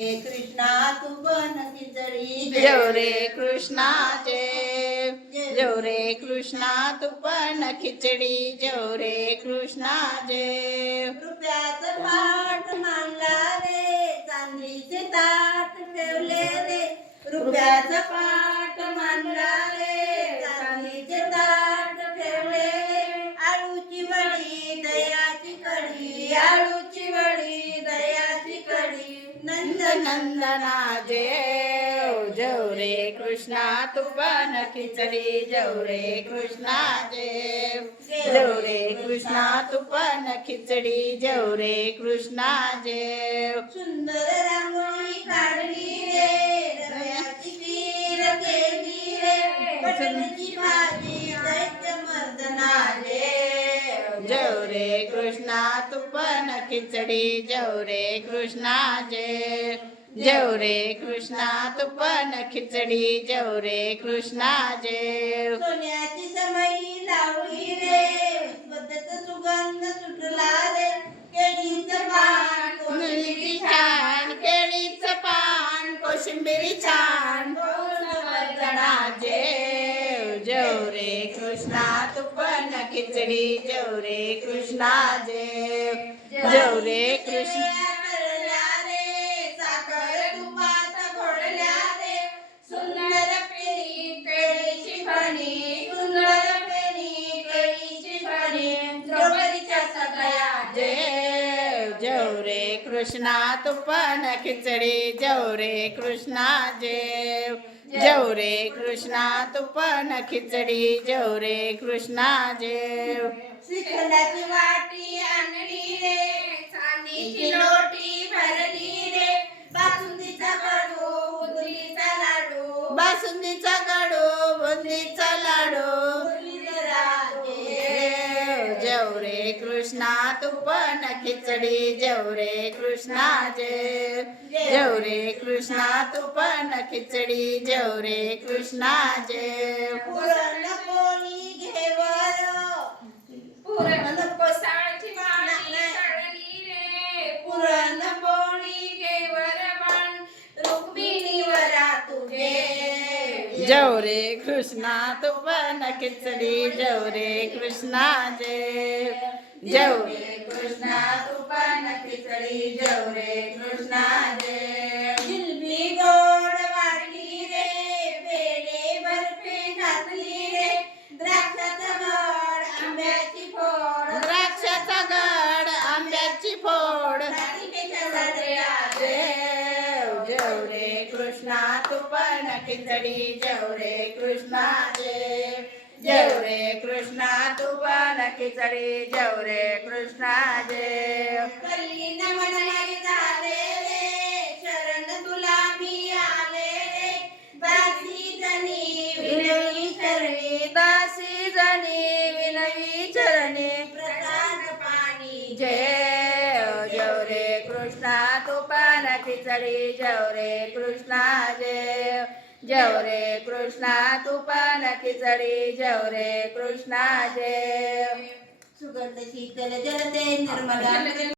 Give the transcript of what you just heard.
कृष्णा तू पण खिचडी जव रे कृष्णाचे जव रे कृष्णा तू पण खिचडी. जव रे कृष्णाचे रुपयाचं पाठ मांडला रे चांदीचे ताट ठेवले रे. रुपयाचं पाठ नंदना जेव जव रे कृष्णा तू पण खिचडी जव रे कृष्णा जेव जव रे कृष्णा तू पण खिचडी जव रे कृष्णा जेव सुंदर रांगोळी काढली रे रव्याची खीर केली रे कृष्णा तू पण खिचडी जव रे कृष्णा जेव जव रे कृष्णा तू पण खिचडी जव रे कृष्णा जेव सोन्याची समई लावली रे पद्धत सुगंध सुटला रे केळीचं पान मुलीची छान केळीचं पान कोशिंबिरी छान जेव खिचडी जव रे कृष्णा जेव जव रे कृष्ण कृष्णा तू पण खिचडी जव रे कृष्णा जेव जव रे कृष्णा तू पण खिचडी जव रे कृष्णा जेव श्रीखंडाची वाटी आणली रे चांदीची लोटी भरली रे. बासुंदीचा कडू बुंदीचा लाडू. बासुंदीचा गाडू बुंदीचा कृष्णा तू पण खिचडी जव रे कृष्णा जेव जव रे कृष्णा तू पण खिचडी जव रे कृष्णा जेव पुरण कोणी घेवर? पुरण कोसाळची वाणी रे पुरण पोळी घेवर बाण रुक्मिणीवरा तुझे जव रे कृष्णा तू पण खिचडी जव रे कृष्णा जेव जव रे कृष्णा तू पण खिचडी जव रे कृष्णा जेव जिलबी गोड वाढली रे पेढे बर्फी घातली रे. द्राक्षाचं गोड आंब्याची फोड. द्राक्षाचा गड आंब्याची फोड. जव रे कृष्णा तू पण खिचडी जव रे कृष्णा देव जव रे कृष्णा खिचडी जव रे कृष्णा देव नमन नाही झाले रे. शरण तुला मी आले दासी जनी विनवी चरणी. दासी जनी विनवी चरणी. प्रसाद पाणी जय जव रे कृष्णा तू पण खिचडी जव रे कृष्णा देव जव रे कृष्णा तू पण खिचडी. जव रे कृष्णा जय. सुगंध शीतल जलते निर्मला.